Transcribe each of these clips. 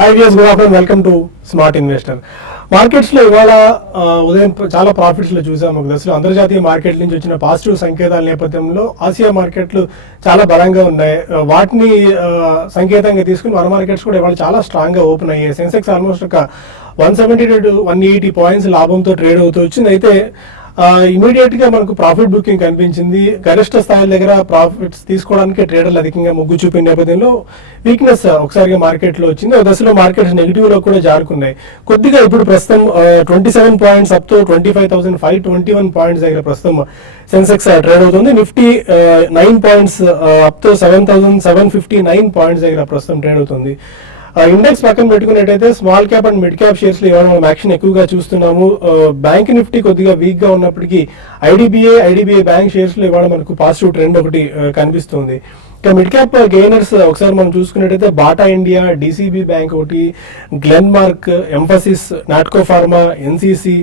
Hi viewers, good afternoon, welcome to smart investor. మార్కెట్స్లో ఇవాళ ఉదయం చాలా ప్రాఫిట్స్లో చూసాము. ఒక దశలో అంతర్జాతీయ మార్కెట్ నుంచి వచ్చిన పాజిటివ్ సంకేతాల నేపథ్యంలో ఆసియా మార్కెట్లు చాలా బలంగా ఉన్నాయి. వాటిని సంకేతంగా తీసుకుని మన మార్కెట్స్ కూడా ఇవాళ చాలా స్ట్రాంగ్గా ఓపెన్ అయ్యాయి. సెన్సెక్స్ ఆల్మోస్ట్ ఒక 170 to 180 పాయింట్స్ లాభంతో ట్రేడ్ అవుతూ వచ్చింది. అయితే ఇమీడియట్ గా మనకు ప్రాఫిట్ బుకింగ్ కనిపించింది. గరిష్ట స్థాయిల దగ్గర ప్రాఫిట్స్ తీసుకోవడానికి ట్రేడర్లు అధికంగా మొగ్గు చూపిన నేపథ్యంలో వీక్నెస్ ఒకసారిగా మార్కెట్ లో వచ్చింది. ఒక దశలో మార్కెట్స్ నెగిటివ్ లో కూడా జారుకున్నాయి. కొద్దిగా ఇప్పుడు ప్రస్తుతం 27 పాయింట్స్ అప్ తో 25,521 పాయింట్స్ దగ్గర ప్రస్తుతం సెన్సెక్స్ ట్రేడ్ అవుతుంది. నిఫ్టీ 9 పాయింట్స్ అప్ తో 7,759 పాయింట్స్ దగ్గర ప్రస్తుతం ట్రేడ్ అవుతుంది. ఇండెక్స్ పక్కన పెట్టుకున్నట్టయితే small cap and mid cap shares లో ఇవాళ మనం యాక్షన్ ఎక్కువగా చూస్తున్నాము. బ్యాంక్ నిఫ్టీ కొద్దిగా వీక్ గా ఉన్నప్పటికీ ఐడిబిఐ బ్యాంక్ షేర్స్ లో ఇవాళ మనకు పాజిటివ్ ట్రెండ్ ఒకటి కనిపిస్తుంది. ఇక మిడ్ క్యాప్ గెయినర్స్ ఒకసారి మనం చూసుకున్నట్టయితే బాటా ఇండియా, డిసిబి బ్యాంక్ ఒకటి, Glenn mark, emphasis, Natco pharma, NCC,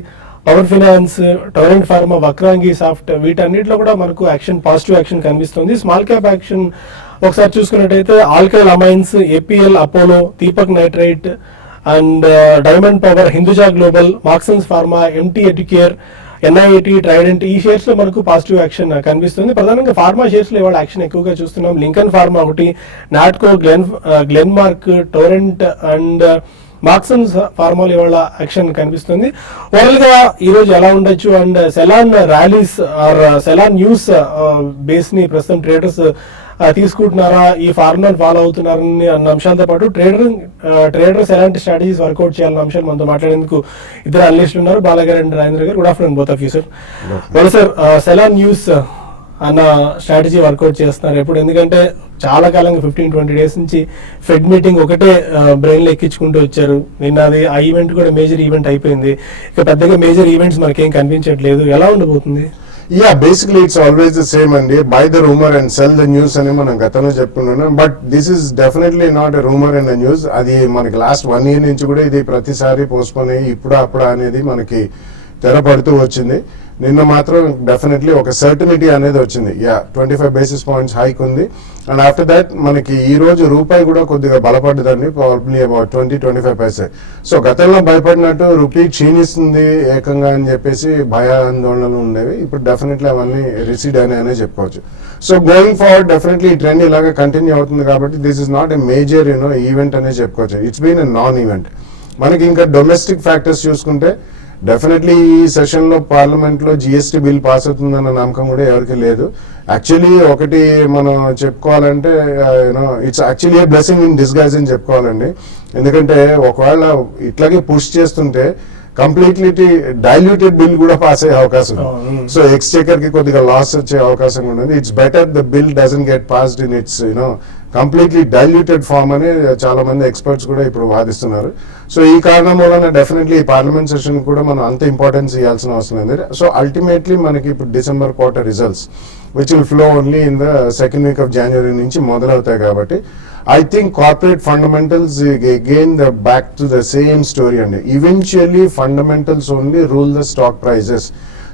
power finance, Torrent pharma, Vakrangee soft, వీటన్నిటిలో కూడా మనకు పాజిటివ్ యాక్షన్ కనిపిస్తుంది. స్మాల్ క్యాప్ యాక్షన్ ఒకసారి చూసుకున్నట్టయితే alkyl amines, APL, Apollo, Deepak nitrite and diamond power, Hinduja global, Marksans pharma, empty educare, NIIT, Trident, ఈ shares లో మనకు పాజిటివ్ యాక్షన్ కనిపిస్తుంది. ప్రధానంగా ఫార్మా షేర్స్ లో ఇవాళ యాక్షన్ ఎక్కువగా చూస్తున్నాం. లింకన్ ఫార్మా ఒకటి, Natco, Glenmark, Torrent and Marksans ఫార్మాలు ఇవాళ యాక్షన్ కనిపిస్తుంది. ఓవరాల్ గా ఈ రోజు ఎలా ఉండొచ్చు and sell on rallies are sell on news base ని ప్రస్తుతం ట్రేడర్స్ తీసుకుంటున్నారా, ఈ ఫార్ములాను ఫాలో అవుతున్నారని అన్న అంశాలతో పాటు ట్రేడర్స్ ఎలాంటి స్ట్రాటజీస్ వర్కౌట్ చేయాలన్న అంశాలు మనతో మాట్లాడేందుకు ఇద్దరు అనలిస్టులు ఉన్నారు, బాలాగారు అండ్ రాజేంద్ర గారు. Good afternoon both of you sir. Sir, salon news అన్న స్ట్రాటజీ వర్కౌట్ చేస్తున్నారు ఎప్పుడు? ఎందుకంటే చాలా కాలంగా 15-20 డేస్ నుంచి ఫెడ్ మీటింగ్ ఒకటే బ్రెయిన్ లో ఎక్కించుకుంటూ వచ్చారు. నిన్న అది ఆ ఈవెంట్ కూడా మేజర్ ఈవెంట్ అయిపోయింది. ఇక పెద్దగా మేజర్ ఈవెంట్స్ మనకేం కనిపించట్లేదు. ఎలా ఉండబోతుంది? Yeah, basically it's always the same అండి. By the rumour and sell the news అని మనం గతంలో చెప్పుకున్నాం. But this is definitely not a rumour and the news. అది మనకి లాస్ట్ 1 year నుంచి కూడా ఇది ప్రతిసారి పోస్ట్పోన్ అయ్యి అప్పుడా అనేది మనకి తెరపడుతూ వచ్చింది. నిన్న మాత్రం డెఫినెట్లీ ఒక సర్టనిటీ అనేది వచ్చింది. 25 basis points హైక్ ఉంది. అండ్ ఆఫ్టర్ దాట్ మనకి ఈ రోజు రూపాయి కూడా కొద్దిగా బలపడ్డదండి, ప్రాబ్లీ అబౌట్ 20-25 paise. సో గతంలో భయపడినట్టు రూపీ క్షీణిస్తుంది ఏకంగా అని చెప్పేసి భయాందోళనలు ఉండేవి. ఇప్పుడు డెఫినెట్లీ అవన్నీ రిసీడ్ అయినాయనే చెప్పుకోవచ్చు. సో గోయింగ్ ఫార్వర్డ్ డెఫినెట్లీ ఈ ట్రెండ్ ఇలాగా కంటిన్యూ అవుతుంది కాబట్టి this is not a major event అనే చెప్పుకోవచ్చు. It's been a non event. మనకి ఇంకా డొమెస్టిక్ ఫ్యాక్టర్స్ చూసుకుంటే డెఫినెట్లీ ఈ సెషన్ లో పార్లమెంట్ లో జిఎస్టీ బిల్ పాస్ అవుతుందన్న నమ్మకం కూడా ఎవరికి లేదు. యాక్చువల్లీ ఒకటి మనం చెప్పుకోవాలంటే it's actually a blessing in disguise అని చెప్పుకోవాలండి. ఎందుకంటే ఒకవేళ ఇట్లాగే పుష్ చేస్తుంటే కంప్లీట్లీ డైల్యూటెడ్ బిల్ కూడా పాస్ అయ్యే అవకాశం ఉంది. సో ఎక్స్చెకర్ కి కొద్దిగా లాస్ వచ్చే అవకాశం ఉంది. It's better the bill doesn't get passed in its completely diluted form అని చాలా మంది ఎక్స్పర్ట్స్ కూడా ఇప్పుడు వాదిస్తున్నారు. సో ఈ కారణం వలన డెఫినెట్లీ ఈ పార్లమెంట్ సెషన్ కూడా మనం అంత ఇంపార్టెన్స్ ఇవ్వాల్సిన అవసరం ఉంది. సో అల్టిమేట్లీ మనకి ఇప్పుడు December quarter results which will flow only in the second week of January నుంచి మొదలవుతాయి కాబట్టి I think corporate fundamentals again the back to the same story and eventually fundamentals only rule the stock prices.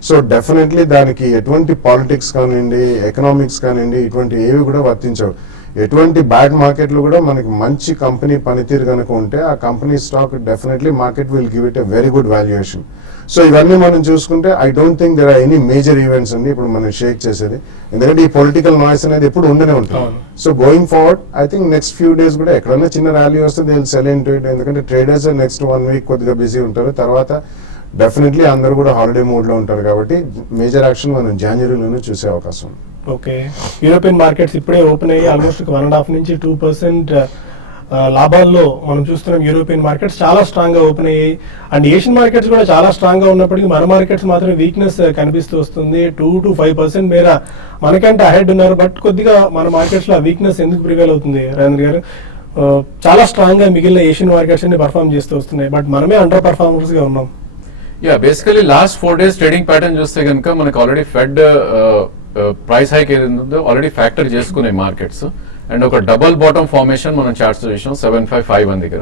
So definitely దానికి ఎటువంటి politics కానివ్వండి, economics కానివ్వండి, ఇటువంటి ఏవి కూడా వర్తించవు. ఎటువంటి బ్యాడ్ మార్కెట్లు కూడా మనకి మంచి కంపెనీ పనితీరు కనుక ఉంటే ఆ company stock definitely market will give it a very good valuation. So ఇవన్నీ మనం చూసుకుంటే I don't think there or any major events అండి ఇప్పుడు మనం షేక్ చేసేది. ఎందుకంటే ఈ పొలిటికల్ నాయిస్ అనేది ఎప్పుడు ఉండనే ఉంటుంది. So going forward I think next few days కూడా ఎక్కడన్నా చిన్న ర్యాలీ వస్తే they will sell in to it. ఎందుకంటే ట్రేడర్స్ నెక్స్ట్ 1 week కొద్దిగా బిజీ ఉంటారు. తర్వాత డెఫినెట్లీ అందరూ కూడా హాలిడే మూడ్ లో ఉంటారు కాబట్టి మేజర్ యాక్షన్ మనం జనవరిలోనే చూసే అవకాశం ఉంది. ఓకే, యూరోపియన్ మార్కెట్స్ ఇప్పుడే ఓపెన్ అయ్యి ఆల్మోస్ట్ 1.5 నుంచి 2% లాభాల్లో మనం చూస్తున్నాం. యూరోపియన్ మార్కెట్స్ చాలా స్ట్రాంగ్ గా ఓపెన్ అయ్యాయి అండ్ ఏషియన్ మార్కెట్స్ కూడా చాలా స్ట్రాంగ్ గా ఉన్నప్పటికీ మన మార్కెట్స్ మాత్రం వీక్నెస్ కనిపిస్తూ వస్తుంది. 2-5% మేర మనకంటే అహెడ్ ఉన్నారు. బట్ కొద్దిగా మన మార్కెట్స్ లో వీక్నెస్ ఎందుకు ప్రివేల్ అవుతుంది రాజేంద్ర గారు? చాలా స్ట్రాంగ్ గా మిగిలిన ఏషియన్ మార్కెట్స్ అన్ని పర్ఫార్మ్ చేస్తూ వస్తున్నాయి, బట్ మనమే అండర్ పర్ఫార్మర్స్ గా ఉన్నాం. Basically last 4 days trading pattern చూస్తే కనుక మనకు ఆల్రెడీ ఫెడ్ ప్రైస్ హైక్ ఏదైందో ఆల్రెడీ ఫ్యాక్టర్ చేసుకున్నాయి మార్కెట్స్. అండ్ ఒక డబుల్ బాటమ్ ఫార్మేషన్ మనం చార్ట్స్ చూసాం 7,551 దగ్గర.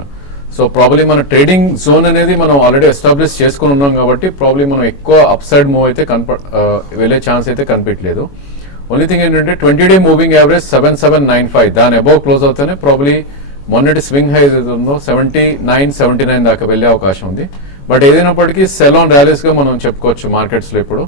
సో ప్రాబ్లీ మన ట్రేడింగ్ జోన్ అనేది మనం ఆల్రెడీ ఎస్టాబ్లిష్ చేసుకుని ఉన్నాం కాబట్టి ప్రాబ్లీ మనం ఎక్కువ అప్ సైడ్ మూవ్ అయితే వెళ్ళే ఛాన్స్ అయితే కనిపించలేదు. ఓన్లీ థింగ్ ఏంటంటే 20-day మూవింగ్ యావరేజ్ 7795 దాని అబౌవ్ క్లోజ్ అవుతేనే ప్రాబ్లీ మొన్నటి స్వింగ్ హై ఏదైతే ఉందో 79 దాకా వెళ్ళే అవకాశం ఉంది. బట్ ఏదైనప్పటికీ సెల్ ఆన్ ర్యాలీస్ గా మనం చెప్పుకోవచ్చు మార్కెట్స్ లో ఇప్పుడు.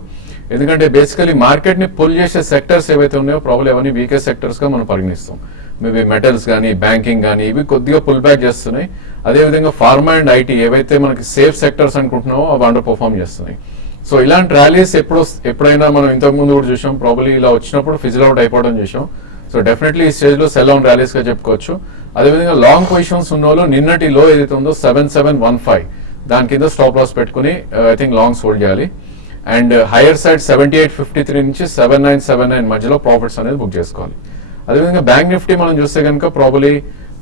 ఎందుకంటే బేసికలీ మార్కెట్ ని పుల్ చేసే సెక్టర్స్ ఏవైతే ఉన్నాయో ప్రాబ్లమ్ అవన్నీ వీకెస్ట్ సెక్టర్స్ గా మనం పరిగణిస్తాం. మేబీ మెటల్స్ కానీ బ్యాంకింగ్ కానీ ఇవి కొద్దిగా పుల్ బ్యాక్ చేస్తున్నాయి. అదేవిధంగా ఫార్మా అండ్ ఐటీ ఏవైతే మనకి సేఫ్ సెక్టర్స్ అనుకుంటున్నామో అవి అండర్ పర్ఫార్మ్ చేస్తున్నాయి. సో ఇలాంటి ర్యాలీస్ ఎప్పుడైనా మనం ఇంతకు ముందు కూడా చూసాం, ప్రాబ్లీ ఇలా వచ్చినప్పుడు ఫిజిల్ అవుట్ అయిపోవడం చూసాం. సో డెఫినెట్లీ ఈ స్టేజ్ లో సెల్ ఆన్ ర్యాలీస్ గా చెప్పుకోవచ్చు. అదేవిధంగా లాంగ్ పొజిషన్స్ ఉన్న వాళ్ళు నిన్నటి లో ఏదైతే ఉందో 7715 దాని కింద స్టాప్ లాస్ పెట్టుకుని ఐ థింక్ లాంగ్స్ హోల్డ్ చేయాలి. అండ్ హైయర్ సైడ్ 7853 నుంచి 7979 మధ్యలో ప్రాఫిట్స్ అనేది బుక్ చేసుకోవాలి. అదేవిధంగా బ్యాంక్ నిఫ్టీ మనం చూస్తే కనుక ప్రాబ్లీ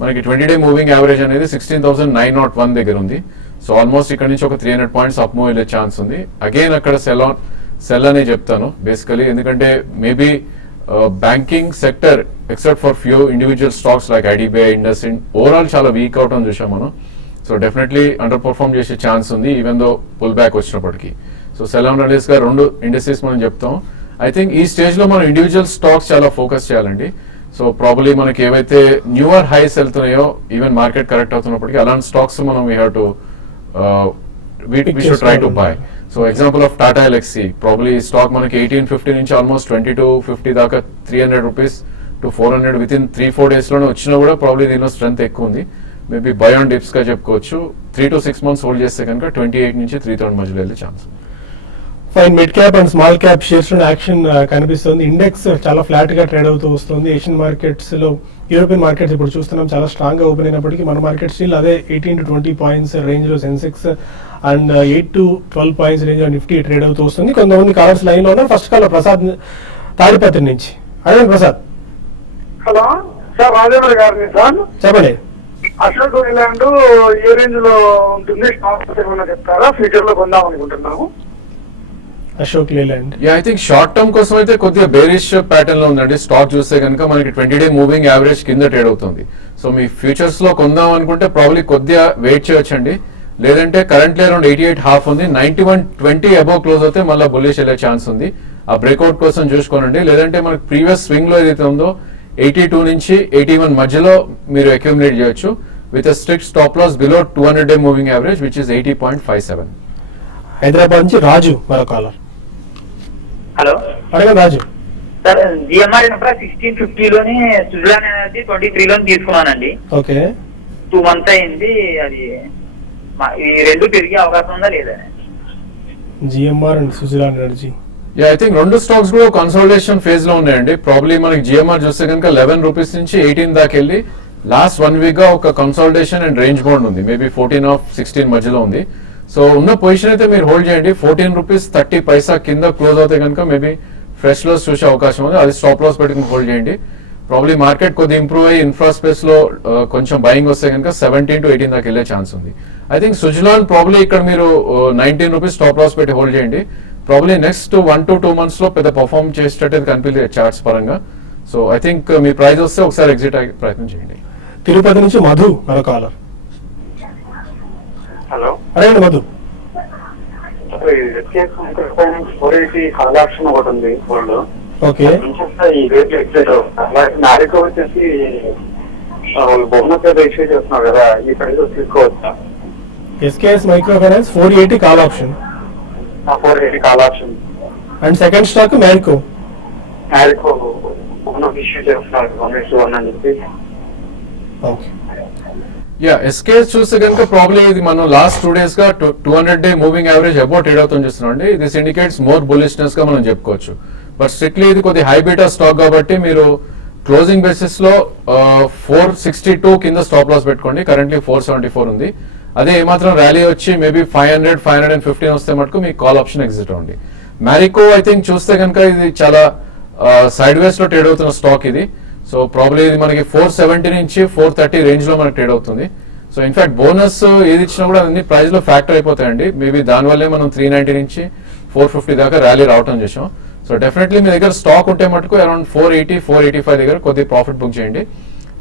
మనకి 20-day మూవింగ్ యావరేజ్ అనేది 16,901 దగ్గర ఉంది. సో ఆల్మోస్ట్ ఇక్కడ నుంచి ఒక 300 పాయింట్స్ అప్ మూవ్ వెళ్ళే ఛాన్స్ ఉంది. అగైన్ అక్కడ సెల్ అనే చెప్తాను బేసికలీ, ఎందుకంటే maybe banking sector except for few individual stocks like IDBI, IndusInd overall చాలా వీక్ అవుట్ అని చూసాం మనం. సో డెఫినెట్లీ అండర్ పర్ఫార్మ్ చేసే ఛాన్స్ ఉంది ఈవెన్ దో పుల్ బ్యాక్ వచ్చినప్పటికీ. సో సెల్ ఆన్ రిలీజ్ గా 2 ఇండస్ట్రీస్ మనం చెప్తాం. ఐ థింక్ ఈ స్టేజ్ లో మనం ఇండివిజువల్ స్టాక్స్ చాలా ఫోకస్ చేయాలండి. సో ప్రాబ్లీ మనకి ఏవైతే న్యూయర్ హైస్ వెళ్తున్నాయో ఈవెన్ మార్కెట్ కరెక్ట్ అవుతున్నప్పటికీ అలాంటి స్టాక్స్ మనం we have to we should try to buy. So example of Tata Elxsi, probably stock మనకి 1850 నుంచి ఆల్మోస్ట్ 2250 దాకా 300 rupees to 400 with in 3-4 days లోనే వచ్చినా కూడా ప్రాబ్లీ దీనిలో స్ట్రెంత్ ఎక్కువ ఉంది. మేబీ బై ఆన్ డిప్స్ గా చెప్పుకోవచ్చు. 3 to 6 months హోల్డ్ చేస్తే కనుక 28 నుంచి 3000 మధ్యలో వెళ్ళే chance. Fine. Mid cap and small cap shares action కనిపిస్తుంది. ఇండెక్స్ చాలా ఫ్లాట్ గా ట్రేడ్ అవుతూ వస్తుంది. ఏషియన్ మార్కెట్స్ లో యూరోపియన్ మార్కెట్స్ ఇప్పుడు చూస్తున్నాం చాలా స్ట్రాంగ్ గా ఓపెన్ అయినప్పటికీ మన మార్కెట్ స్టిల్ అదే 18 to 20 పాయింట్స్ రేంజ్ లో Sensex and 8 to 12 points range లో నిఫ్టీ ట్రేడ్ అవుతూ వస్తుంది. కొంతమంది కాలర్స్ లైన్ లో ఉన్నారు. ఫస్ట్ కాలర్ ప్రసాద్ తాడిపత్రి నుంచి. అదే ప్రసాద్. హలో సార్, రాజేంద్ర గారిని సార్. చెప్పండి. అశోక్ ల్యాండ్ ఏ రేంజ్ లో ఉంటుంది, స్టాక్స్ ఏమైనా చెప్తారా? ఫ్యూచర్ లో కొందాం అనుకుంటున్నాము. Ashok Leyland. I think short term కోసం అయితే కొద్దిగా బేరిష్ ప్యాటర్న్ లో ఉందండి. స్టాక్ చూస్తే కనుక మనకి 20-day మూవింగ్ యావరేజ్ కింద ట్రేడ్ అవుతుంది. సో మీ ఫ్యూచర్స్ లో కొందాం అనుకుంటే ప్రాబ్లీ కొద్దిగా వెయిట్ చేయొచ్చండి. లేదంటే కరెంట్లీ అరౌండ్ 88.5 ఉంది. 9120 అబౌవ్ క్లోజ్ అవుతే మళ్ళీ బుల్లిష్ వెళ్ళే ఛాన్స్ ఉంది. ఆ బ్రేక్అవుట్ కోసం చూసుకోనండి. లేదంటే మనకి ప్రీవియస్ స్వింగ్ లో ఏదైతే ఉందో 82 నుంచి 81 మధ్యలో మీరు అక్యూములేట్ చేయొచ్చు with a strict stop loss below 200-day moving average which is 80.57. Hyderabad నుంచి రాజు మరో కాలర్. హలో అడగండి రాజు. సార్, జిఎంఆర్ ఇన్ఫ్రా 1650 లోని సుజలాన్ ఎనర్జీ 23 లోని తీసుకున్నానండి. ఓకే. 2 months అయింది. అది ఈ రెండు పెరిగే అవకాశం ఉందా లేదా? GMR and Suzlon energy. I think రెండు స్టాక్స్ కూడా కన్సాలిడేషన్ ఫేజ్ లో ఉన్నాయండి. ప్రాబ్లీ మనకి జిఎంఆర్ చూస్తే కనుక 11 రూపీస్ నుంచి 18 దాకా వెళ్ళి లాస్ట్ 1 week గా ఒక కన్సాలిడేషన్ అండ్ రేంజ్ బౌండ్ ఉంది. మేబీ 14-16 మధ్యలో ఉంది. సో ఉన్న పొజిషన్ అయితే మీరు హోల్డ్ చేయండి. 14 రూపీస్ 30 పైసా కింద క్లోజ్ అవుతే కనుక మేబీ ఫ్రెష్ లాస్ చూసే అవకాశం ఉంది. అది స్టాప్ లాస్ పెట్టుకుని హోల్డ్ చేయండి. ప్రాబ్లీ మార్కెట్ కొద్ది ఇంప్రూవ్ అయ్యి ఇన్ఫ్రా స్పేస్ లో కొంచెం బయింగ్ వస్తే కనుక 17 to 18 దాకా వెళ్ళే ఛాన్స్ ఉంది. ఐ థింక్ సుజలాన్ ప్రాబ్లీ ఇక్కడ మీరు 19 రూపీస్ స్టాప్ లాస్ పెట్టి హోల్డ్ చేయండి. ప్రాబ్లీ నెక్స్ట్ 1 to 2 months లో పెద్ద పర్ఫార్మ్ చేసేటట్టు కనిపించే చార్ట్స్ పరంగా. So I think me price వస్తే ఒకసారి ఎగ్జిట్ అయ్యే ప్రయత్నం చేయండి. తిరుపతి నుంచి మధు మరో కాలర్. హలో అడగండి మధు. 480 కాల్ ఆప్షన్ ఒకటి ఉంది గోల్డ్. ఓకే. ఈ రేట్ ఎగ్జిట్ నారికో వచ్చేసి వాళ్ళు బహుమతి ఇష్యూ చేస్తున్నారు కదా, ఈ ప్రైస్ తీసుకోవచ్చా? SKS micro finance 480 call option. 480 call option. And second stock Marico. Marico బహుమతి ఇష్యూ చేస్తున్నారు 1:1 అని చెప్పి. ఓకే. ఎస్కేఎస్ చూస్తే కనుక ప్రాబ్లీ ఇది మనం లాస్ట్ 2 days గా 200-day moving average about trade అవుతుంది చూస్తున్నాం అండి. దిస్ ఇండికేట్స్ మోర్ బులిష్నెస్ గా మనం చెప్పుకోవచ్చు. బట్ స్ట్రిక్ట్లీ ఇది కొద్ది హై బీటా స్టాక్ కాబట్టి మీరు క్లోజింగ్ బేసిస్ లో 462 కింద స్టాప్ లాస్ పెట్టుకోండి. కరెంట్లీ 474 ఉంది. అదే ఏమాత్రం ర్యాలీ వచ్చి మేబీ 500-515 వస్తే మటుకు మీకు కాల్ ఆప్షన్ ఎగ్జిట్ అవ్వండి. మ్యారికో ఐ థింక్ చూస్తే కనుక ఇది చాలా సైడ్ వేస్ లో ట్రేడ్ అవుతున్న స్టాక్ ఇది. సో ప్రాబ్లీ ఇది మనకి 470 నుంచి 430 రేంజ్ లో మనకి ట్రేడ్ అవుతుంది. సో ఇన్ఫాక్ట్ బోనస్ ఏది ఇచ్చినా కూడా అన్ని ప్రైస్ లో ఫ్యాక్టర్ అయిపోతాయండి. మేబీ దానివల్లే మనం 390 నుంచి 450 దాకా ర్యాలీ రావటం చేసాం. సో డెఫినెట్లీ మీ దగ్గర స్టాక్ ఉంటే మటుకు అరౌండ్ 480-485 దగ్గర కొద్ది ప్రాఫిట్ బుక్ చేయండి.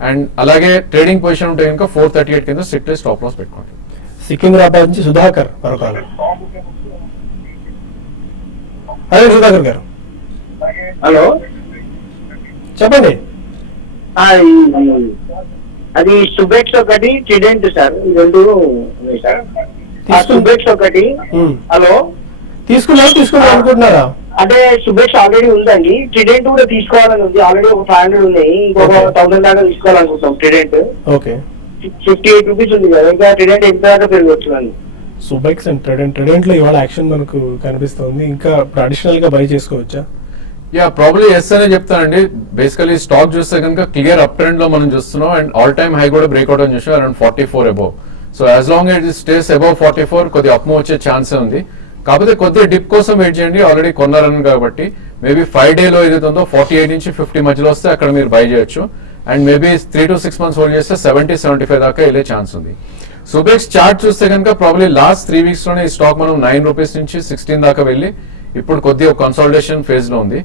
అండ్ అలాగే ట్రేడింగ్ పొజిషన్ ఉంటే కనుక 438 కింద స్ట్రిక్ట్లీ స్టాప్ లాస్ పెట్టుకోండి. సికింద్రాబాద్ నుంచి సుధాకర్ మరో కాలర్. అదే సుధాకర్ గారు. హలో చెప్పండి. అది సుబెక్స్ ఒకటి ట్రిడెంట్ సార్, ఈ రెండు ఉన్నాయి సార్. ఆ సుబెక్స్ ఒకటి. హలో, తీసుకున్నారు అనుకుంటున్నారా? అంటే సుబెక్స్ ఆల్రెడీ ఉందండి, ట్రిడెంట్ కూడా తీసుకోవాలని ఉంది. ఆల్రెడీ ఒక 500 ఉన్నాయి, ఇంకొక 1000 దాకా తీసుకోవాలనుకుంటాం. ట్రిడెంట్ ఓకే 58 రూపీస్ ఉంది కదా, ఇంకా ట్రిడెంట్ ఎంత దాకా పెరగవచ్చు అని. సుబెక్స్ అండ్ ట్రెడెంట్ లో ఇవాళ యాక్షన్ మనకు కనిపిస్తుంది. ఇంకా అడిషనల్ గా బై చేసుకోవచ్చా? యా ప్రాబ్లీ ఎస్ అనే చెప్తానండి. బేసికలీ స్టాక్ చూస్తే కనుక క్లియర్ అప్ ట్రెండ్ లో మనం చూస్తున్నాం అండ్ ఆల్ టైమ్ హై కూడా బ్రేక్అవుట్ అని చూసాం around 44 above. So as long it stays above 44 కొద్దిగా అప్ వచ్చే ఛాన్సే ఉంది. కాకపోతే కొద్దిగా డిప్ కోసం వెయిట్ చేయండి, ఆల్రెడీ కొన్నారని కాబట్టి మేబీ 5 డేలో ఏదైతే ఉందో 48 నుంచి 50 మధ్యలో వస్తే అక్కడ మీరు బై చేయొచ్చు. And maybe 3 to 6 months hold చేస్తే 70-75 దాకా వెళ్ళే ఛాన్స్ ఉంది. సుబెక్స్ చార్ట్ చూస్తే కనుక ప్రాబ్లీ లాస్ట్ 3 weeks లోనే ఈ స్టాక్ మనం 9 రూపీస్ నుంచి 16 దాకా వెళ్ళి ఇప్పుడు కొద్దిగా కన్సాలిడేషన్ ఫేజ్ లో ఉంది.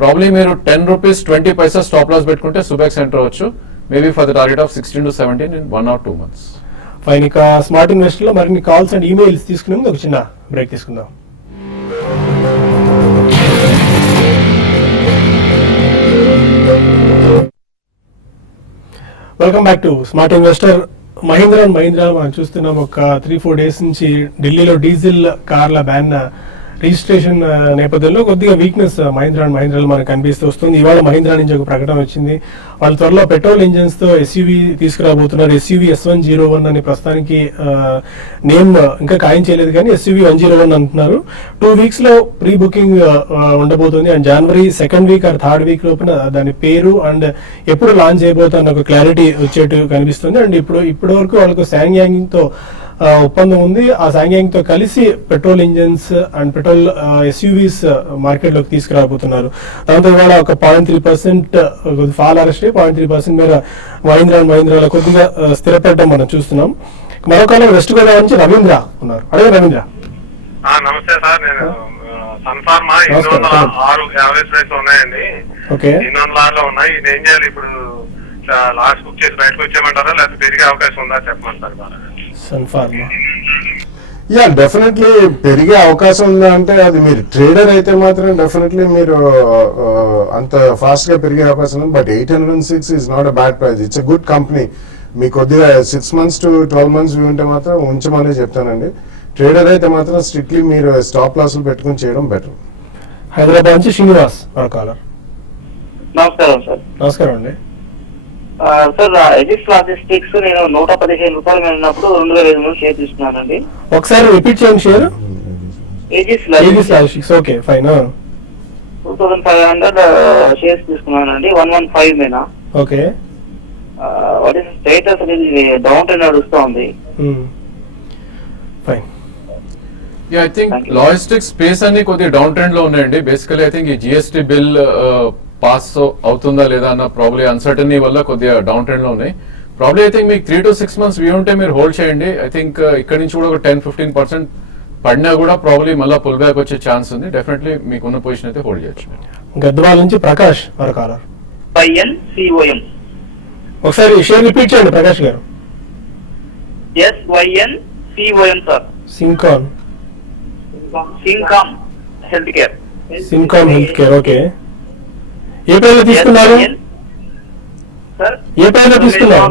ప్రాబ్లీ మీరు 10 రూపీస్ 20 పైసా స్టాప్ లాస్ పెట్టుకుంటే సుబెక్స్ ఎంటర్ అవ్వచ్చు, maybe for the target of 16 to 17 in 1 or 2 months. Fine. ఇక స్మార్ట్ ఇన్వెస్టర్ లో మరిన్ని కాల్స్ అండ్ ఈమెయిల్స్ తీసుకునే ముందు ఒక చిన్న బ్రేక్ తీసుకుందాం. Welcome back to smart investor. Mahindra and Mahindra మనం చూస్తున్నాం ఒక 3-4 days నుంచి ఢిల్లీలో డీజిల్ కార్ల బ్యాన్ రిజిస్ట్రేషన్ నేపథ్యంలో కొద్దిగా వీక్నెస్ మహీంద్రా అండ్ మహీంద్రాలో మనకు కనిపిస్తూ వస్తుంది. ఇవాళ మహీంద్రా నుంచి ఒక ప్రకటన వచ్చింది, వాళ్ళు త్వరలో పెట్రోల్ ఇంజన్స్ తో ఎస్యూవీ తీసుకురాబోతున్నారు. ఎస్యూవీ S101 అని ప్రస్తుతానికి నేమ్ ఇంకా ఖాయం చేయలేదు కానీ ఎస్యూవీ 101 అంటున్నారు. 2 weeks లో ప్రీ బుకింగ్ ఉండబోతుంది and January 2nd week or 3rd week లోపల దాని పేరు అండ్ ఎప్పుడు లాంచ్ చేయబోతున్న ఒక క్లారిటీ వచ్చేట్టు కనిపిస్తుంది. అండ్ ఇప్పటి వరకు వాళ్ళకు శాంగ్యాంగ్ తో ఒప్పందం ఉంది. ఆ శాంగ్యాంగ్ తో కలిసి petrol engines and petrol SUVs market లోకి తీసుకురాబోతున్నారు. దాంతో ఇవాళ ఒక 0.3% ఫాల్ అరెస్ట్ 0.3% మేర మహీంద్రా అండ్ మహీంద్రాలో కొద్దిగా స్థిరపడడం మనం చూస్తున్నాం. మరొక వెస్ట్ గోదావరి నుంచి రవీంద్ర ఉన్నారు. అదే రవీంద్ర. నమస్తే సార్, నేను సన్ఫార్మా 206 యావరేజ్ ప్రైస్ ఉన్నాయండి. ఓకే 206 లో ఉన్నాయి. ఇది ఏం చేయాలి ఇప్పుడు? లాస్ట్ బుక్ చేసి బయటకు వచ్చేయమంటారా లేకపోతే పెరిగే అవకాశం ఉందా చెప్పమంటారు? సన్ఫార్మా యా డెఫినెట్లీ పెరిగే అవకాశం ఉందా అంటే అది మీరు ట్రేడర్ అయితే మాత్రం డెఫినెట్లీ మీరు అంత ఫాస్ట్ గా పెరిగే అవకాశం ఉంది. But 806 is not a bad price, it's a good company. మీకు కొద్దిగా 6 months to 12 months వ్యూ ఉంటే మాత్రం ఉంచమనే చెప్తానండి. ట్రేడర్ అయితే మాత్రం స్ట్రిక్ట్లీ మీరు స్టాప్ లాస్లు పెట్టుకుని చేయడం బెటర్. హైదరాబాద్ నుంచి శ్రీనివాస్ కాలర్. నమస్కారం సార్. నమస్కారం అండి. సార్ ఎజిస్ లాజిస్టిక్స్ నేను 115 రూపాయలు వెళ్ళినప్పుడు 2005 షేర్ తీసుకున్నానండి. ఒకసారి రిపీట్ చేయండి share. Aegis logistics okay fine. 2500 shares తీసుకున్నానండి 115 మీద. ఓకే వాట్ ఇస్ స్టేటస్ అనేది డౌన్ ట్రెండ్ నడుస్తూ ఉంది. Fine. Yeah I think logistics space అన్ని కొద్దిగా డౌన్ ట్రెండ్ లో ఉన్నాయండి. బేసికలీ ఐ థింక్ ఈ జిఎస్టీ బిల్ పాస్ అవుతుందా లేదా అన్న ప్రాబ్లీ అన్సర్టనీ వల్ల కొద్దిగా డౌన్ ట్రెండ్ లో ఉన్నాయి. ప్రాబ్లీ ఐ థింక్ మీకు 3 to 6 months వ్యూ ఉంటే మీరు హోల్డ్ చేయండి. ఐ థింక్ ఇక్కడ నుంచి కూడా ఒక 10-15% పడినా కూడా ప్రాబ్లీ మళ్ళీ పుల్ బ్యాక్ వచ్చే ఛాన్స్ ఉంది. డెఫినెట్లీ మీకున్న పొజిషన్ అయితే హోల్డ్ చేయొచ్చు. గద్వాల నుంచి ప్రకాష్ కాలర్. YNCOM. ఒకసారి షేర్ రిపీట్ చేయండి Prakash garu. SYNCOM sir. Syncom health care. Syncom health care. Okay ఏ పేర్లో తీసుకున్నారు? ఏ పేర్లో తీసుకున్నారు?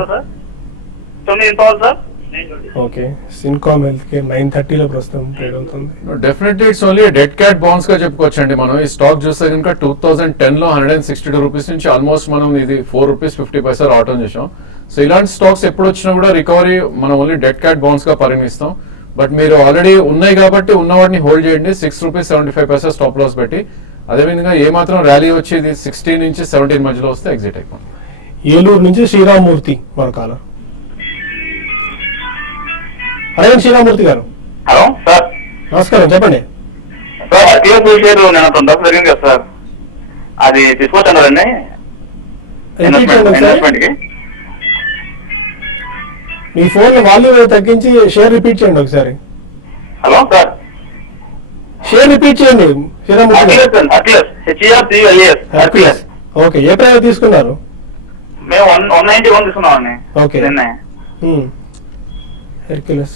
9 sir. Okay Syncom health care 930 ప్రస్తుతం ట్రేడ్ అవుతుంది. Definitely it's only dead cat bounce గా చెప్పుకోవచ్చు అండి. మనం ఈ స్టాక్ చూస్తే కనుక 2010 లో 162 రూపీస్ నుంచి ఆల్మోస్ట్ మనం ఇది 4 రూపీస్ 50 పైసా రావటం చూసాం. సో ఇలాంటి స్టాక్స్ ఎప్పుడు వచ్చినా కూడా రికవరీ మనం ఓన్లీ డెడ్ క్యాట్ బాండ్స్ గా పరిగణిస్తాం. బట్ మీరు ఆల్రెడీ ఉన్నాయి కాబట్టి ఉన్న వాటిని హోల్డ్ చేయండి. 6 రూపీస్ 75 పైసా స్టాప్ లాస్ పెట్టి అదేవిధంగా ఏ మాత్రం ర్యాలీ వచ్చేది 16 నుంచి 17 మధ్యలో వస్తే ఎగ్జిట్ అయిపోయింది. ఏలూరు నుంచి శ్రీరామూర్తి మరొకాల. అదే శ్రీరామూర్తి గారు. Hello sir. నమస్కారం చెప్పండి. సార్ షేర్ నేను 20 జరిగింది కదా సార్, అది తీసుకోవచ్చున్నారండి ఇన్వెస్ట్మెంట్ కి? మీ ఫోన్ వాల్యూమ్ తగ్గించి షేర్ రిపీట్ చేయండి ఒకసారి. హలో సార్ షేర్ రిపీట్ చేయండి. ఓకే ఏ ప్రైస్ తీసుకున్నారు? మేము 191 తీసుకున్నామండి. Okay Hercules.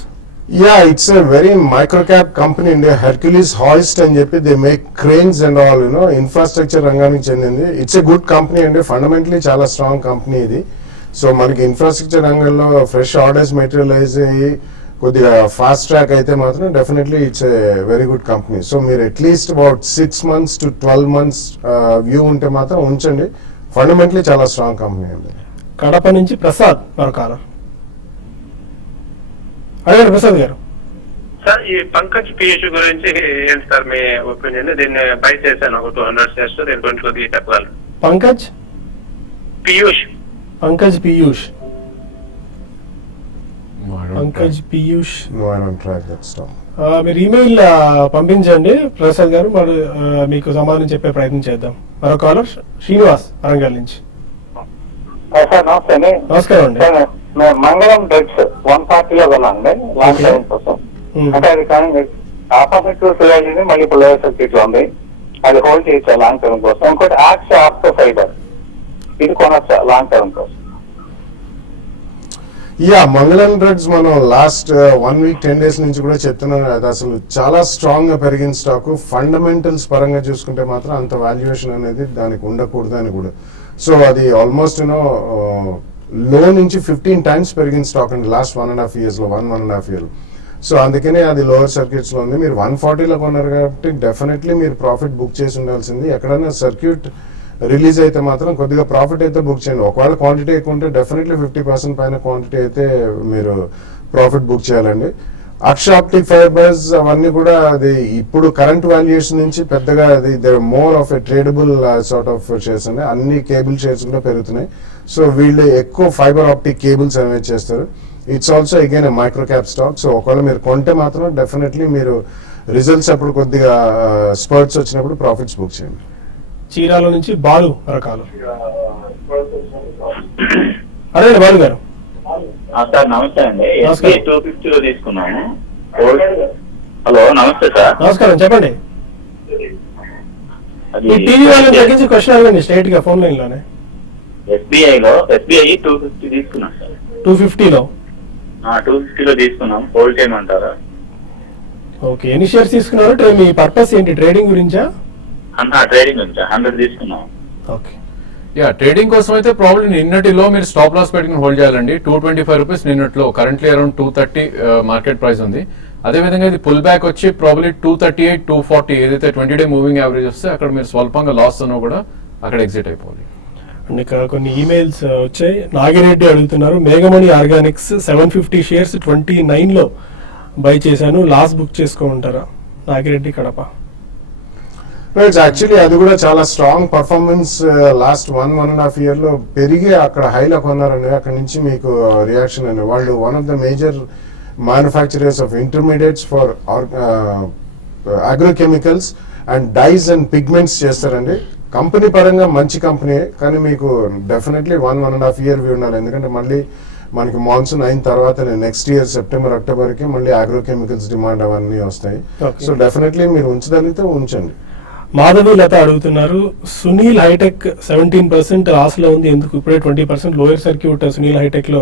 Ya it's a very micro cap company అండి. హెర్క్యులీస్ హాయిస్ట్ అని చెప్పి they make cranes and all infrastructure రంగానికి చెందింది. ఇట్స్ ఎ గుడ్ కంపెనీ అండి. ఫండమెంటలీ చాలా స్ట్రాంగ్ కంపెనీ ఇది. సో మనకి ఇన్ఫ్రాస్ట్రక్చర్ రంగంలో ఫ్రెష్ ఆర్డర్స్ మెటీరియలైజ్ అయ్యి కొద్దిగా ఫాస్ట్ ట్రాక్ అయితే మాత్రం definitely it's a very good company. So మీరు at least about 6 months to 12 months view ఉంటే మాత్రం ఉంచండి. ఫండమెంటలీ చాలా స్ట్రాంగ్ కంపెనీ అండి. కడప నుంచి ప్రసాద్ మరొక అడగండి ప్రసాద్ గారు. సార్ ఈ పంకజ్ పీయూష్ గురించి ఏంటి సార్ మీ ఒపీనియన్? దీన్ని బై చేశాను ఒక 200 shares, దీని గురించి కొద్దిగా చెప్పగలరు? Pankaj Piyush No, I don't track that stock. మీరు ఈమెయిల్ పంపించండి ప్రసాద్ గారు, మరి మీకు సమాధానం చెప్పే ప్రయత్నం చేద్దాం. మరో కాలర్ శ్రీనివాస్ వరంగల్ నుంచి. సార్ నమస్తే అండి. నమస్కారం అండి. సార్, మేము మంగళం డ్రగ్స్ 140 లో కొన్నాండి లాంగ్ టైం కోసం. అంటే అది కానీ ఆపోజిట్ వెళ్ళింది, మళ్ళీ ఇప్పుడు లోయర్ సర్క్యూట్ లో ఉంది. అది హోల్డ్ చేయొచ్చా లాంగ్ టర్మ్ కోసం? ఇంకోటి ఆక్స్ ఆప్టో ఫైబర్, ఇది కొనొచ్చా లాంగ్ టర్మ్ కోసం? యా, మంగళం డ్రగ్స్ మనం లాస్ట్ 1 week 10 days నుంచి కూడా చెప్తున్నాం. అది అసలు చాలా స్ట్రాంగ్ గా పెరిగిన స్టాక్. ఫండమెంటల్స్ పరంగా చూసుకుంటే మాత్రం అంత వాల్యుయేషన్ అనేది దానికి ఉండకూడదు అని కూడా. సో అది ఆల్మోస్ట్ లో నుంచి 15 times పెరిగిన స్టాక్ అండి లాస్ట్ 1.5 years లో, 1.5 year. సో అందుకనే అది లోవర్ సర్క్యూట్స్ లో ఉంది. మీరు 140 లో కొన్నారు కాబట్టి డెఫినెట్లీ మీరు ప్రాఫిట్ బుక్ చేసి ఉండాల్సింది. ఎక్కడైనా సర్క్యూట్ రిలీజ్ అయితే మాత్రం కొద్దిగా ప్రాఫిట్ అయితే బుక్ చేయండి. ఒకవేళ క్వాంటిటీ ఎక్కువ ఉంటే డెఫినెట్లీ 50% పైన క్వాంటిటీ అయితే మీరు ప్రాఫిట్ బుక్ చేయాలండి. అక్ష ఆప్టిక్ ఫైబర్స్ అవన్నీ కూడా అది ఇప్పుడు కరెంట్ వాల్యుయేషన్ నుంచి పెద్దగా అది more of a tradable sort of shares అండి. అన్ని కేబుల్ షేర్స్ కూడా పెరుగుతున్నాయి. సో వీళ్ళు ఎక్కువ ఫైబర్ ఆప్టిక్ కేబుల్స్ అనేవి చేస్తారు. It's also again a micro cap stock. So ఒకవేళ మీరు కొంటే మాత్రం డెఫినెట్లీ మీరు రిజల్ట్స్ అప్పుడు కొద్దిగా స్పర్ట్స్ వచ్చినప్పుడు ప్రాఫిట్స్ బుక్ చేయండి. చీరాల నుంచి బాలు మరొక అదే బాలు గారు. సార్ నమస్తే అండి. నమస్కారం. ఎస్బీఐ 250 లో తీసుకున్నాము. హలో నమస్తే సార్. నమస్కారం, చెప్పండి. ఈ టీవీ వాళ్ళని తగ్గించి క్వశ్చన్ అడగండి స్ట్రైట్ గా ఫోన్ లైన్ లోనే. ఎస్బీఐ 250 తీసుకున్నాం సార్. 250 లో 250 లో తీసుకున్నాం. హోల్డ్ చేయమంటారా? ఓకే, ఎన్ని షేర్స్ తీసుకున్నారు? మీ పర్పస్ ఏంటి, ట్రేడింగ్ గురించా? ట్రేడింగ్ నుంచి 100 తీసుకున్నాం. ఓకే, యా, ట్రేడింగ్ కోసం అయితే ప్రాబ్లీ నిన్నటిలో మీరు స్టాప్ లాస్ పెట్టుకుని హోల్డ్ చేయాలండి. 225 రూపీస్ నిన్నట్లో, కరెంట్లీ అరౌండ్ 230 మార్కెట్ ప్రైస్ ఉంది. అదే విధంగా ఇది పుల్ బ్యాక్ వచ్చి ప్రాబ్లీ 238, 240 ఏదైతే 20-day మూవింగ్ యావరేజ్ వస్తే అక్కడ మీరు స్వల్పంగా లాస్ అన్నా కూడా అక్కడ ఎగ్జిట్ అయిపోవాలి. అండ్ ఇక్కడ కొన్ని ఈమెయిల్స్ వచ్చాయి. నాగిరెడ్డి అడుగుతున్నారు, మేఘమణి ఆర్గానిక్స్ 750 షేర్స్ 29 లో బై చేశాను, లాస్ బుక్ చేసుకోమంటారా? నాగిరెడ్డి, కడప. యాక్చువల్లీ అది కూడా చాలా స్ట్రాంగ్ పర్ఫార్మెన్స్ లాస్ట్ 1.5 year లో పెరిగి అక్కడ హైలో కొన్నారండి. అక్కడ నుంచి మీకు రియాక్షన్ అని వాళ్ళు one of the major manufacturers of intermediates for agrochemicals and dyes and pigments చేస్తారండి. కంపెనీ పరంగా మంచి కంపెనీ, కానీ మీకు డెఫినెట్లీ 1.5 year వ్యూ ఉండాలి. ఎందుకంటే మళ్ళీ మనకి మాన్సూన్ అయిన తర్వాత నెక్స్ట్ ఇయర్ September, October కి మళ్ళీ అగ్రోకెమికల్స్ డిమాండ్ అవన్నీ వస్తాయి. సో డెఫినెట్లీ మీరు ఉంచగలిగితే ఉంచండి. మాధవి లత అడుగుతున్నారు, సునీల్ హైటెక్ 17% లాస్ లో ఉంది, ఎందుకు? ఇప్పుడే 20% లోయర్ సర్క్యూట్ సునీల్ హైటెక్ లో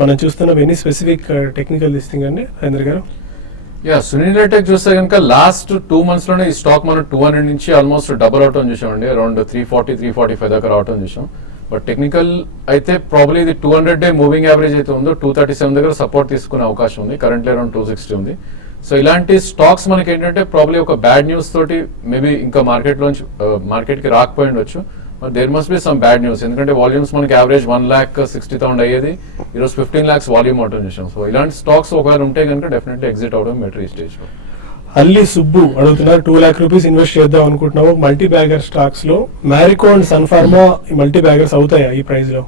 మనం చూస్తున్నాం. ఎనీ స్పెసిఫిక్ టెక్నికల్ లిస్టింగ్ అండి రాజేంద్ర గారు? యా, సునీల్ హైటెక్ చూస్తే కనుక లాస్ట్ 2 months లోనే ఈ స్టాక్ మనం 200 నుంచి ఆల్మోస్ట్ డబుల్ అవటం చూసామండి. అరౌండ్ 340, 345 దాకా రావటం చూసాం. బట్ టెక్నికల్ అయితే ప్రాబ్లీ ఇది 200-day మూవింగ్ యావరేజ్ అయితే ఉందో 237 దగ్గర సపోర్ట్ తీసుకునే అవకాశం ఉంది. కరెంట్లీ అరౌండ్ 260 ఉంది. సో ఇలాంటి స్టాక్స్ మనకి ఏంటంటే ప్రాబ్లీ ఒక బ్యాడ్ న్యూస్ తోటి మేబీ ఇంకా మార్కెట్కి రాకపోయి ఉండొచ్చు. There must be some bad news. ఎందుకంటే వాల్యూమ్స్ మనకి యావరేజ్ 1,60,000 అయ్యేది, ఈరోజు 15 lakhs వాల్యూమ్ అవటం చేసాం. సో ఇలాంటి స్టాక్స్ ఒకవేళ ఉంటే కనుక డెఫినెట్లీ ఎగ్జిట్ అవడం బెటర్ ఈ స్టేజ్ లో. అల్లి సుబ్బు అడుగుతున్నారు, 2 lakh rupees ఇన్వెస్ట్ చేద్దాం అనుకుంటున్నాము మల్టీ బ్యాగర్ స్టాక్స్ లో. Marico and Sun Pharma multi baggers అవుతాయా ఈ ప్రైస్ లో?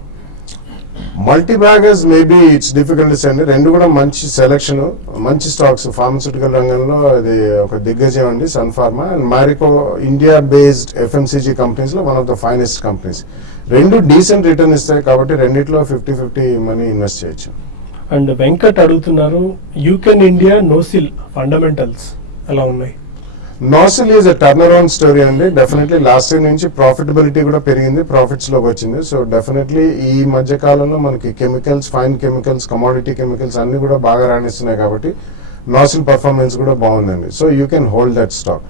Multi baggers maybe it's difficult అండి. రెండు కూడా మంచి సెలెక్షన్, మంచి స్టాక్స్. ఫార్మస్యూటికల్ రంగంలో అది ఒక దిగ్గజం అండి Sun Pharma. And Marico India based FMCG companies లో one of the finest companies. రెండు డీసెంట్ రిటర్న్ ఇస్తాయి కాబట్టి రెండిట్లో 50-50 మనీ ఇన్వెస్ట్ చేయొచ్చు. అండ్ వెంకట్ అడుగుతున్నారు, యూకెన్ ఇండియా నోసిల్ ఫండమెంటల్స్ ఎలా ఉన్నాయి? Nocil is a turnaround story అండి. డెఫినెట్లీ లాస్ట్ ఇయర్ నుంచి ప్రాఫిటబిలిటీ కూడా పెరిగింది, ప్రాఫిట్స్ లోకి వచ్చింది. సో డెఫినెట్లీ ఈ మధ్య కాలంలో మనకి chemicals, fine chemicals, commodity chemicals అన్ని కూడా బాగా రాణిస్తున్నాయి కాబట్టి నోసిల్ పర్ఫార్మెన్స్ కూడా బాగుందండి. So you can hold that stock.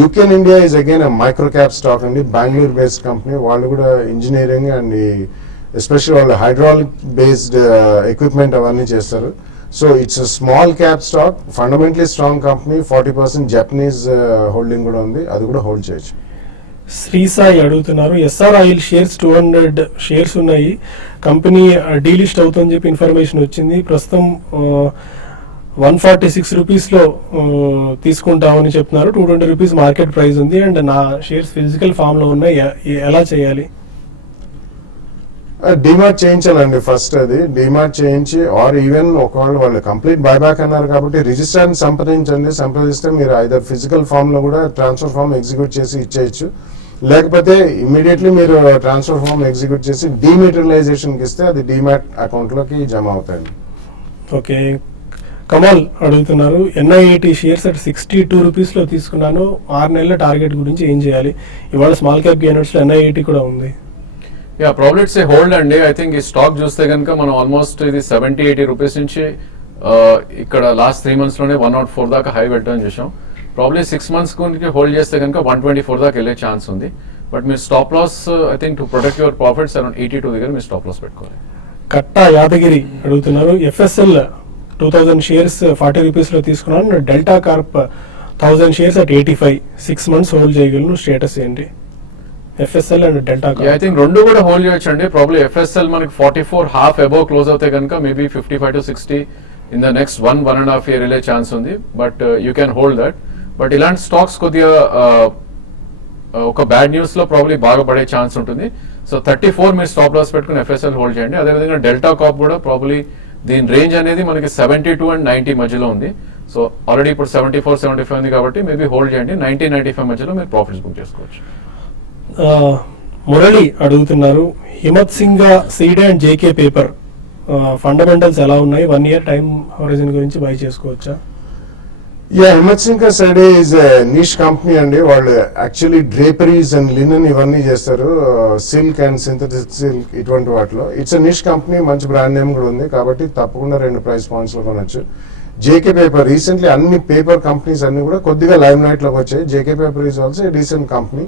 Yuken India is again micro cap stock అండి, బెంగళూరు బేస్డ్ కంపెనీ. వాళ్ళు కూడా ఇంజనీరింగ్ అండ్ ఎస్పెషల్లీ వాళ్ళు హైడ్రాలిక్ బేస్డ్ ఎక్విప్మెంట్ అవన్నీ చేస్తారు. So it's small cap stock, fundamentally strong company, 40% Japanese holding కూడా ఉంది, అది కూడా హోల్డ్ చేయొచ్చు. శ్రీసాయి అడుగుతున్నారు, ఎస్ఆర్ ఆయిల్ షేర్స్ 200 షేర్స్ ఉన్నాయి, కంపెనీ డీలిస్ట్ అవుతుందని చెప్పి ఇన్ఫర్మేషన్ వచ్చింది. ప్రస్తుతం 146 రూపీస్లో తీసుకుంటామని చెప్తున్నారు. 220 రూపీస్ మార్కెట్ ప్రైస్ ఉంది అండ్ నా షేర్స్ ఫిజికల్ ఫామ్లో ఉన్నాయి, ఎలా చేయాలి? డిమార్ట్ చేయించాలండి ఫస్ట్, అది డిమార్ట్ చేయించి ఆర్ ఈవెన్ ఒకవేళ వాళ్ళు కంప్లీట్ బైబ్యాక్ అన్నారు కాబట్టి రిజిస్ట్రార్ని సంప్రదిస్తే మీరు ఐదర్ ఫిజికల్ ఫామ్ లో కూడా ట్రాన్స్ఫర్ ఫామ్ ఎగ్జిక్యూట్ చేసి ఇచ్చేయచ్చు, లేకపోతే ఇమ్మీడియట్లీ మీరు ట్రాన్స్ఫర్ ఫామ్ ఎగ్జిక్యూట్ చేసి డీమెటీరియలైజేషన్కి ఇస్తే అది డిమాట్ అకౌంట్లోకి జమ అవుతాయండి. ఓకే, కమల్ అడుగుతున్నారు, NIIT షేర్స్ అట్ 62 రూపీస్లో తీసుకున్నాను, 6 నెలల టార్గెట్ గురించి ఏం చేయాలి? ఇవాళ స్మాల్ క్యాప్ గెయినర్స్లో NIIT కూడా ఉంది. Yeah, probably it's a hold అండి. ఐ థింక్ ఈ స్టాక్ చూస్తే కనుక మనం ఆల్మోస్ట్ ఇది 70-80 రూపీస్ నుంచి ఇక్కడ లాస్ట్ 3 months లోనే 104 దాకా హై పెట్టడం చూసాం. ప్రాబ్లీ 6 months గురించి హోల్డ్ చేస్తే కనుక 124 దాకా వెళ్ళే ఛాన్స్ ఉంది. బట్ మీరు stop loss I think to protect your profits around 82 దగ్గర మీరు స్టాప్ లాస్ పెట్టుకోవాలి. కట్టా యాదగిరి అడుగుతున్నారు, FSL 2000 షేర్స్ 40 రూపీస్లో తీసుకున్నాను, delta Corp 1000 shares at 85, 6 months hold చేయగలను, స్టేటస్ ఏంటి? FSL and delta Corp I think రెండు కూడా హోల్డ్ చేయొచ్చు అండి. ప్రాబ్లీ FSL మనకి 44 హాఫ్ అబోవ్ క్లోజ్ అవుతే కనుక maybe 55 to 60 in the next 1.5 year వెళ్ళే ఛాన్స్ ఉంది. But you can hold that. But ఇలాంటి స్టాక్స్ కొద్దిగా ఒక బ్యాడ్ న్యూస్ లో ప్రాబ్లీ బాగా పడే ఛాన్స్ ఉంటుంది. సో 34 మీరు స్టాప్ లాస్ పెట్టుకుని FSL హోల్డ్ చేయండి. అదేవిధంగా డెల్టా కార్ప్ కూడా ప్రాబ్లీ దీని రేంజ్ అనేది మనకి 72 and 90 మధ్యలో ఉంది. సో ఆల్రెడీ ఇప్పుడు 74-75 ఉంది కాబట్టి మేబీ హోల్డ్ చేయండి. 90-95 మధ్యలో మీరు ప్రాఫిట్స్ బుక్ చేసుకోవచ్చు. మురళి అడుగుతున్నారు, Himath Singh seed and JK paper fundamentals ఎలా ఉన్నాయి? 1 year టైం హోరిజన్ గురించి బై చేసుకోవచ్చా? హిమత్ సింగ్ సైడే ఈజ్ నిష్ కంపెనీ అండి. వాళ్ళు యాక్చువల్లీ డ్రేపరీస్ అండ్ లినన్ ఇవన్నీ చేస్తారు, సిల్క్ అండ్ సింథటిక్ సిల్క్ ఇటువంటి వాటిలో. ఇట్స్ నిష్ కంపెనీ, మంచి బ్రాండ్ నేమ్ కూడా ఉంది కాబట్టి తప్పకుండా 2 price points లో కొనొచ్చు. JK పేపర్ రీసెంట్లీ అన్ని పేపర్ కంపెనీస్ అన్ని కూడా కొద్దిగా లైమ్ లైట్ లోకి వచ్చాయి. JK paper is also decent company,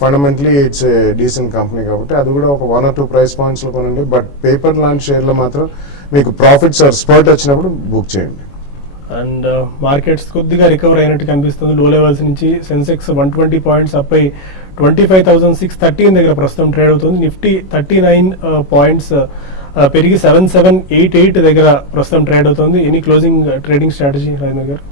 fundamentally it's decent company కాబట్టి అది కూడా ఒక 1 or 2 price points లో కొనండి. బట్ పేపర్ లాంటి షేర్లో మాత్రం మీకు ప్రాఫిట్స్ ఆర్ స్పర్ట్ వచ్చినప్పుడు బుక్ చేయండి. అండ్ మార్కెట్స్ కొద్దిగా రికవర్ అయినట్టు కనిపిస్తుంది. లో లెవెల్స్ నుంచి సెన్సెక్స్ 120 పాయింట్స్ అప్ అయి 25,613 దగ్గర ప్రస్తుతం ట్రేడ్ అవుతుంది. నిఫ్టీ 39 పాయింట్స్ పెరిగి 7788 దగ్గర ప్రస్తుతం ట్రేడ్ అవుతుంది. Any closing trading strategy Rajendra garu?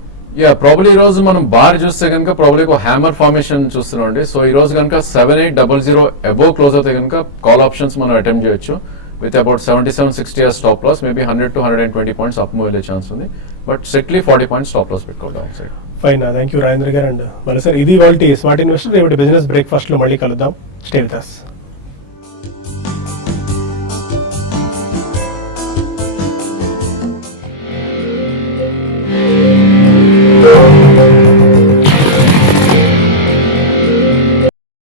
Yeah, probably ఈ రోజు మనం బార్ చూస్తే కనుక ప్రాబ్లీ ఒక హ్యామర్ ఫార్మేషన్ చూస్తున్నాం అండి. సో ఈ రోజు కనుక 7800 అబోవ్ క్లోజ్ అవుతే కనుక కాల్ ఆప్షన్స్ మనం అటెంప్ట్ చేయొచ్చు with about 7760 as stop loss. Maybe 100 to 120 points up move వెళ్ళే ఛాన్స్ ఉంది. But strictly 40 points stop loss పెట్టుకోవడం downside. Fine, thank you Rajendra garu. And మరి సార్, ఇది వాళ్ళ స్మార్ట్ ఇన్వెస్టర్. రేపటి బిజినెస్ బ్రేక్ఫాస్ట్ లో మళ్ళీ కలుద్దాం. Stay with us.